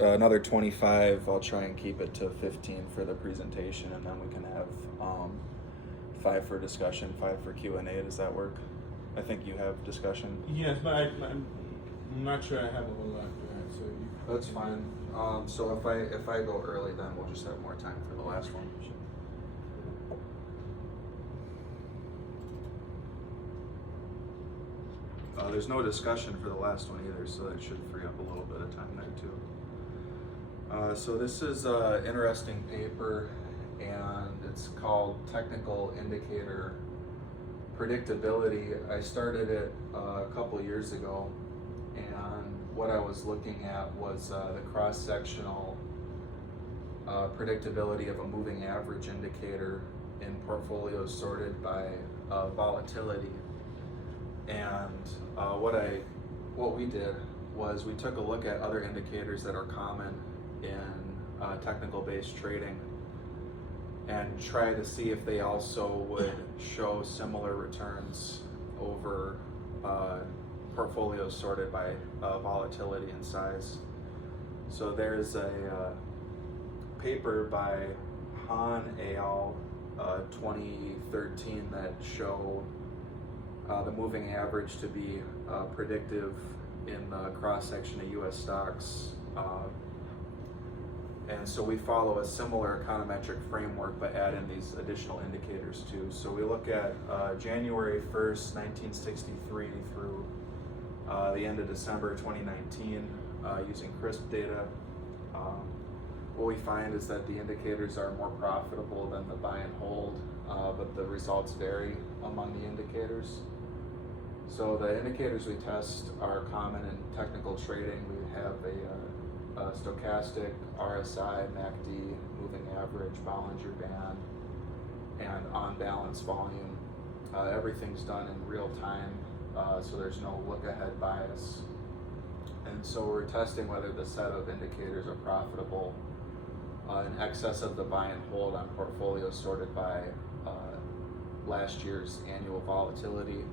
another 25. I'll try and keep it to 15 for the presentation, and then we can have 5 for discussion, 5 for Q&A. Does that work? I think you have discussion. Yes, but I'm not sure I have a whole lot to add. So That's fine. So if I go early, then we'll just have more time for the last one. There's no discussion for the last one either, so that should free up a little bit of time there too. So this is an interesting paper, and it's called Technical Indicator Predictability. I started it a couple years ago, and what I was looking at was the cross-sectional predictability of a moving average indicator in portfolios sorted by volatility. And what we did was we took a look at other indicators that are common in technical-based trading and try to see if they also would show similar returns over portfolios sorted by volatility and size. So there's a paper by Han et al. 2013 that show the moving average to be predictive in the cross-section of US stocks. And so we follow a similar econometric framework but add in these additional indicators too. So we look at January 1st, 1963 through the end of December 2019 using CRISP data. What we find is that the indicators are more profitable than the buy and hold, but the results vary among the indicators. So the indicators we test are common in technical trading. We have a stochastic, RSI, MACD, moving average, Bollinger Band, and on-balance volume. Everything's done in real time, so there's no look-ahead bias. And so we're testing whether the set of indicators are profitable in excess of the buy and hold on portfolios sorted by last year's annual volatility.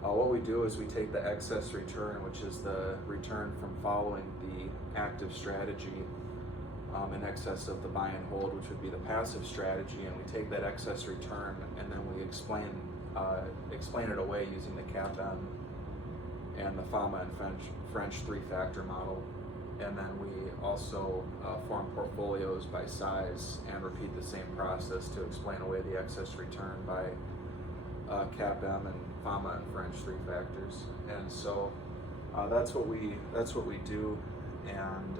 What we do is we take the excess return, which is the return from following the active strategy in excess of the buy and hold, which would be the passive strategy, and we take that excess return and then we explain it away using the CAPM and the FAMA and French three-factor model. And then we also form portfolios by size and repeat the same process to explain away the excess return by CAPM and FAMA and French three factors. And so that's what we do, and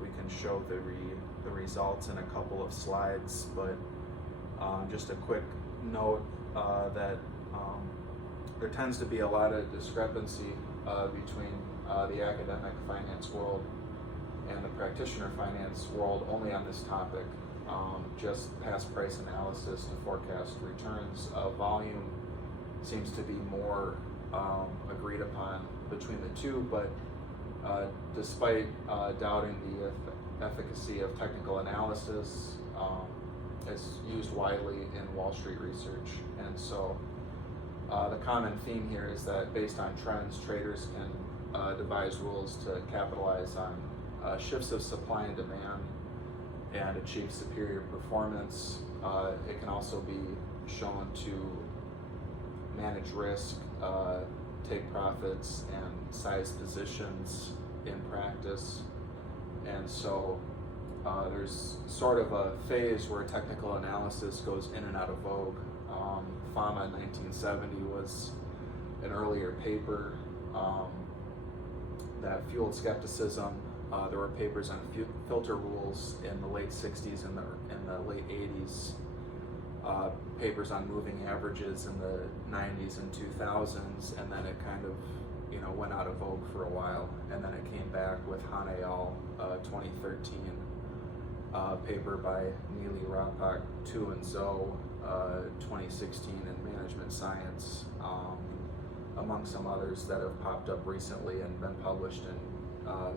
we can show the results in a couple of slides. But just a quick note that there tends to be a lot of discrepancy between the academic finance world and the practitioner finance world only on this topic. Just past price analysis to forecast returns. Volume seems to be more agreed upon between the two, but despite doubting the efficacy of technical analysis, it's used widely in Wall Street research. And so the common theme here is that based on trends, traders can devise rules to capitalize on shifts of supply and demand and achieve superior performance. It can also be shown to manage risk, take profits, and size positions in practice. And so there's sort of a phase where technical analysis goes in and out of vogue. FAMA in 1970 was an earlier paper that fueled skepticism. There were papers on filter rules in the late 60s and the late 80s, papers on moving averages in the 90s and 2000s, and then it kind of went out of vogue for a while, and then it came back with Han et al. 2013 paper by Neely, Rapak, Tu, and Zhou 2016 in Management Science, among some others that have popped up recently and been published in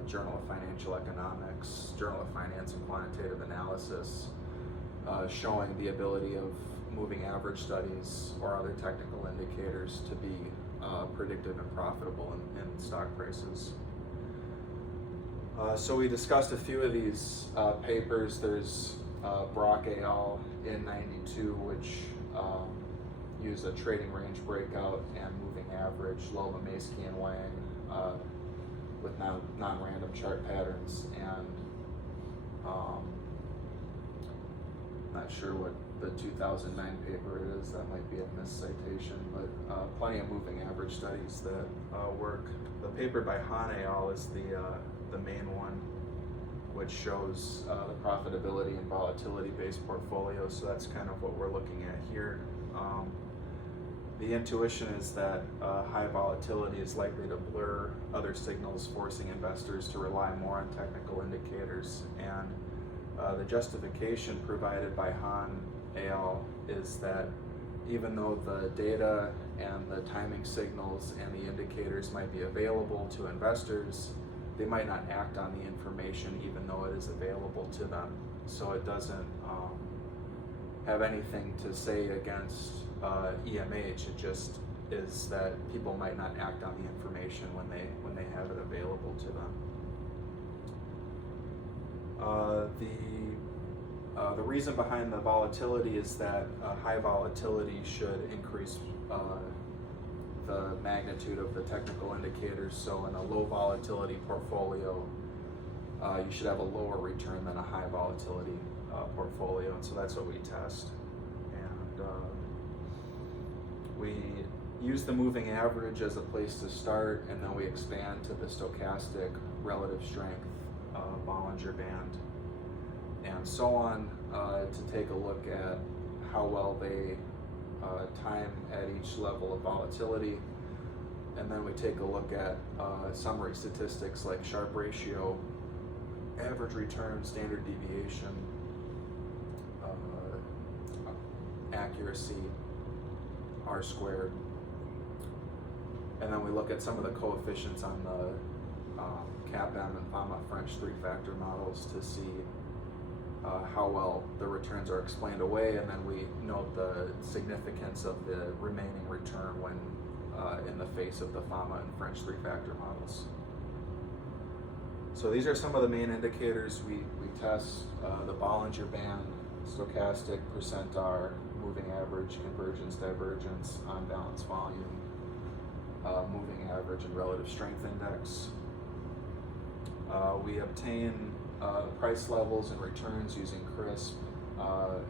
Journal of Financial Economics, Journal of Finance and Quantitative Analysis, showing the ability of moving average studies or other technical indicators to be predictive and profitable in stock prices. So we discussed a few of these papers. There's Brock et al. In '92, which used a trading range breakout and moving average, Loba, Maskey, and Wang with non-random chart patterns, and not sure what the 2009 paper is. That might be a miscitation, but plenty of moving average studies that work. The paper by Han et al. Is the main one, which shows the profitability and volatility-based portfolio. So that's kind of what we're looking at here. The intuition is that high volatility is likely to blur other signals, forcing investors to rely more on technical indicators. And the justification provided by Han et al. Is that even though the data and the timing signals and the indicators might be available to investors, they might not act on the information even though it is available to them. So it doesn't have anything to say against EMH. It just is that people might not act on the information when they have it available to them. The reason behind the volatility is that high volatility should increase the magnitude of the technical indicators. So in a low volatility portfolio, you should have a lower return than a high volatility portfolio, and so that's what we test. And we use the moving average as a place to start, and then we expand to the stochastic relative strength Bollinger Band, and so on, to take a look at how well they time at each level of volatility. And then we take a look at summary statistics like Sharpe ratio, average return, standard deviation, accuracy, R squared. And then we look at some of the coefficients on the CAPM and FAMA French three-factor models to see how well the returns are explained away, and then we note the significance of the remaining return when in the face of the FAMA and French three-factor models. So these are some of the main indicators we test: the Bollinger Band, stochastic, percent R, moving average, convergence, divergence, on-balance volume, moving average, and relative strength index. We obtain price levels and returns using CRISP.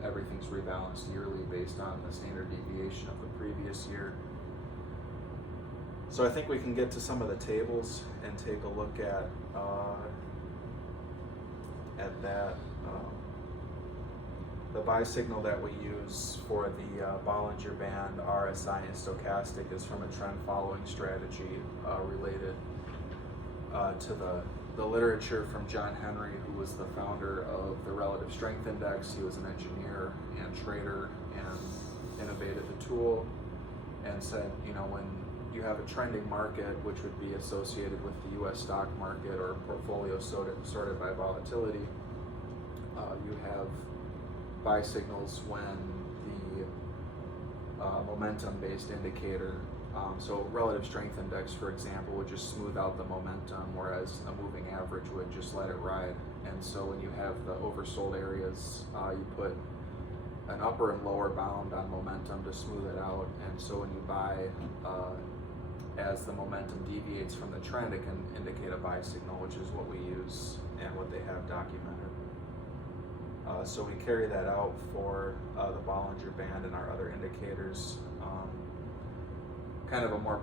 Everything's rebalanced yearly based on the standard deviation of the previous year. So I think we can get to some of the tables and take a look at that. The buy signal that we use for the Bollinger Band, RSI, and stochastic is from a trend following strategy related to the literature from John Henry, who was the founder of the Relative Strength Index. He was an engineer and trader and innovated the tool, and said, when you have a trending market, which would be associated with the US stock market or portfolio sorted by volatility, you have buy signals when the momentum-based indicator, so relative strength index, for example, would just smooth out the momentum, whereas a moving average would just let it ride. And so when you have the oversold areas, you put an upper and lower bound on momentum to smooth it out. And so when you buy, as the momentum deviates from the trend, it can indicate a buy signal, which is what we use and what they have documented. So we carry that out for the Bollinger Band and our other indicators. Kind of a more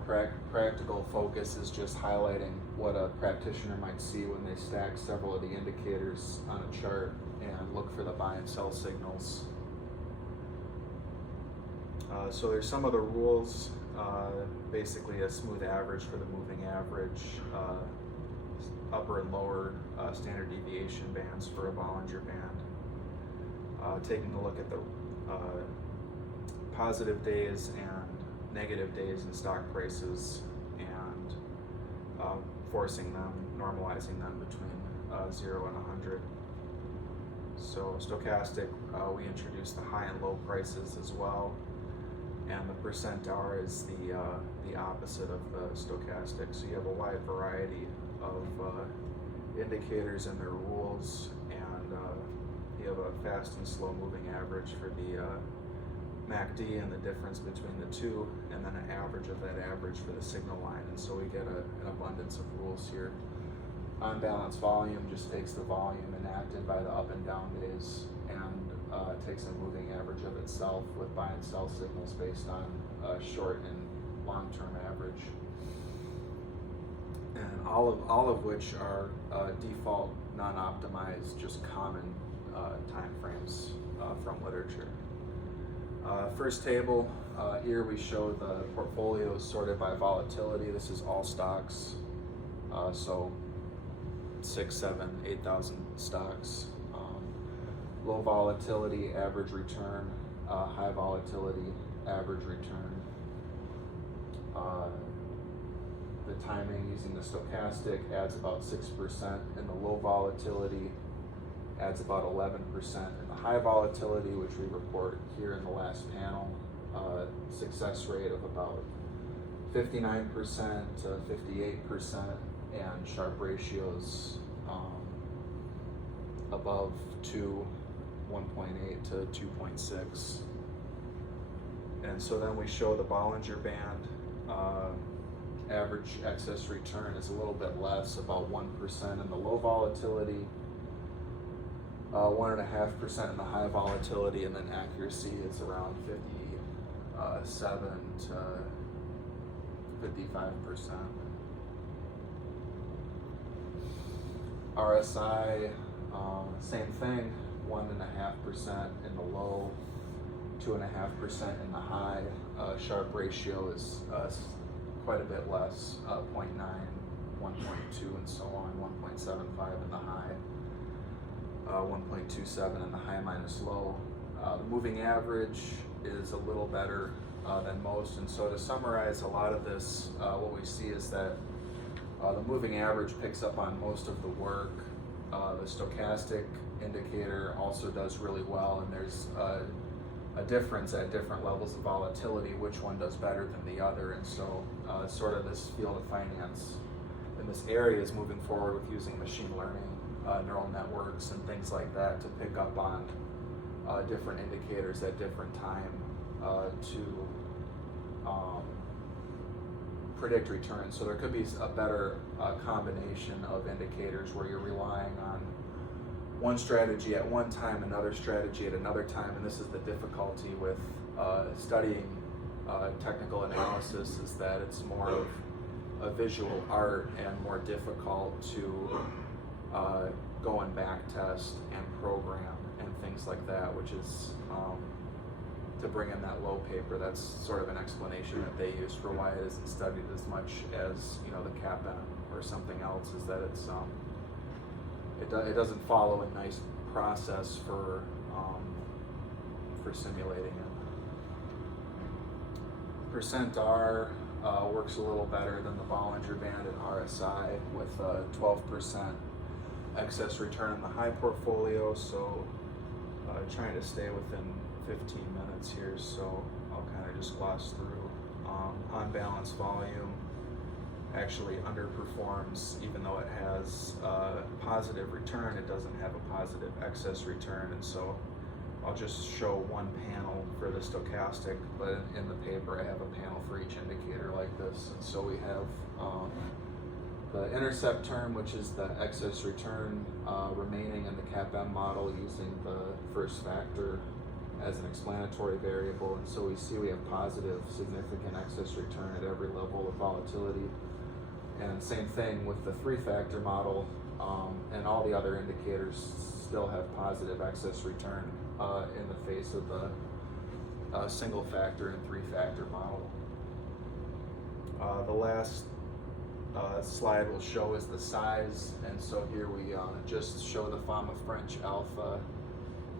practical focus is just highlighting what a practitioner might see when they stack several of the indicators on a chart and look for the buy and sell signals. So there's some of the rules, basically a smooth average for the moving average, upper and lower standard deviation bands for a Bollinger Band. Taking a look at the positive days and negative days in stock prices, and forcing them, normalizing them between 0 and 100. So stochastic, we introduce the high and low prices as well, and the percent R is the opposite of the stochastic. So you have a wide variety of indicators and their rules, and you have a fast and slow moving average for the MACD and the difference between the two, and then an average of that average for the signal line. And so we get an abundance of rules here. On balance volume just takes the volume enacted by the up and down days and takes a moving average of itself with buy and sell signals based on short and long-term average. And all of which are default, non-optimized, just common time frames from literature. First table, here we show the portfolios sorted by volatility. This is all stocks, so 6, 7, 8,000 stocks. Low volatility, average return, high volatility, average return. The timing using the stochastic adds about 6%, and the low volatility adds about 11%. And the high volatility, which we report here in the last panel, success rate of about 59% to 58%, and sharp ratios above 2, 1.8 to 2.6. And so then we show the Bollinger Band. Average excess return is a little bit less, about 1% in the low volatility, 1.5% in the high volatility, and then accuracy is around 57 to 55%. RSI, same thing, 1.5% in the low, 2.5% in the high. Sharp ratio is quite a bit less, 0.9, 1.2, and so on, 1.75 in the high, 1.27 in the high minus low. The moving average is a little better than most, and so to summarize a lot of this, what we see is that the moving average picks up on most of the work. The stochastic indicator also does really well, and there's a difference at different levels of volatility, which one does better than the other. And so sort of this field of finance in this area is moving forward with using machine learning, neural networks and things like that to pick up on different indicators at different time to predict returns. So there could be a better combination of indicators where you're relying on one strategy at one time, another strategy at another time, and this is the difficulty with studying technical analysis, is that it's more of a visual art and more difficult to go and back test and program and things like that, which is to bring in that low paper. That's sort of an explanation that they use for why it isn't studied as much as the CAPM or something else, is that it's it doesn't follow a nice process for simulating it. Percent R works a little better than the Bollinger Band and RSI with 12% excess return in the high portfolio. So trying to stay within 15 minutes here, so I'll kind of just gloss through. On balance volume actually underperforms, even though it has positive return, it doesn't have a positive excess return. And so I'll just show one panel for the stochastic, but in the paper I have a panel for each indicator like this. And so we have the intercept term, which is the excess return remaining in the CAPM model using the first factor as an explanatory variable. And so we see we have positive significant excess return at every level of volatility. And same thing with the three-factor model, and all the other indicators still have positive excess return in the face of the single-factor and three-factor model. The last slide will show is the size, and so here we just show the Fama French alpha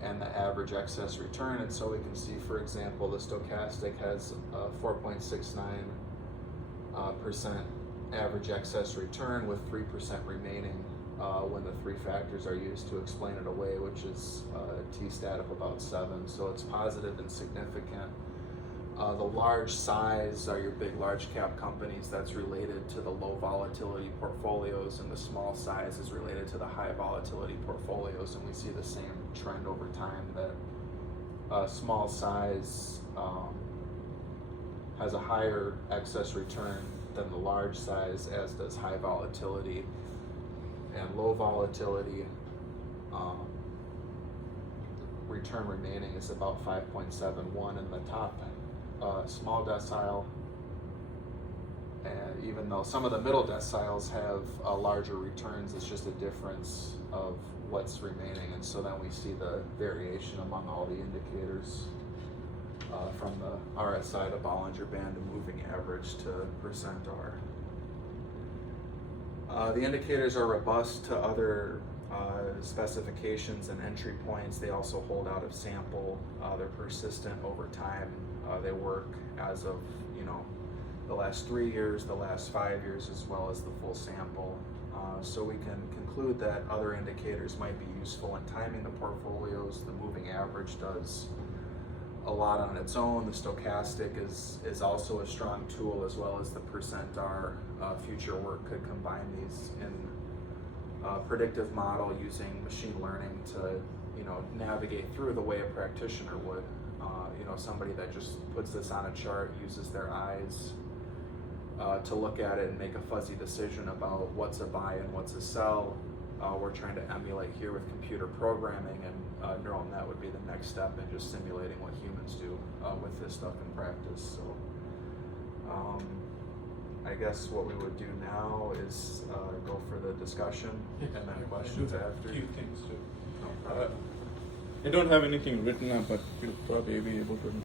and the average excess return. And so we can see, for example, the stochastic has 4.69% average excess return with 3% remaining when the three factors are used to explain it away, which is t-stat of about 7. So it's positive and significant The large size are your big large cap companies. That's related to the low volatility portfolios, and the small size is related to the high volatility portfolios. And we see the same trend over time that small size has a higher excess return than the large size, as does high volatility. And low volatility return remaining is about 5.71 in the top small decile, and even though some of the middle deciles have larger returns, it's just a difference of what's remaining. And so then we see the variation among all the indicators from the RSI to Bollinger Band to moving average to percent R. The indicators are robust to other specifications and entry points. They also hold out of sample. They're persistent over time. They work as of the last 3 years, the last 5 years, as well as the full sample. So we can conclude that other indicators might be useful in timing the portfolios. The moving average does a lot on its own. The stochastic is also a strong tool, as well as the percent R. Future work could combine these in predictive model using machine learning to navigate through the way a practitioner would. Somebody that just puts this on a chart, uses their eyes to look at it and make a fuzzy decision about what's a buy and what's a sell. We're trying to emulate here with computer programming, and neural net would be the next step in just simulating what humans do with this stuff in practice. So I guess what we would do now is go for the discussion and then questions after. A few things too. No problem. I don't have anything written up, but we'll probably be able to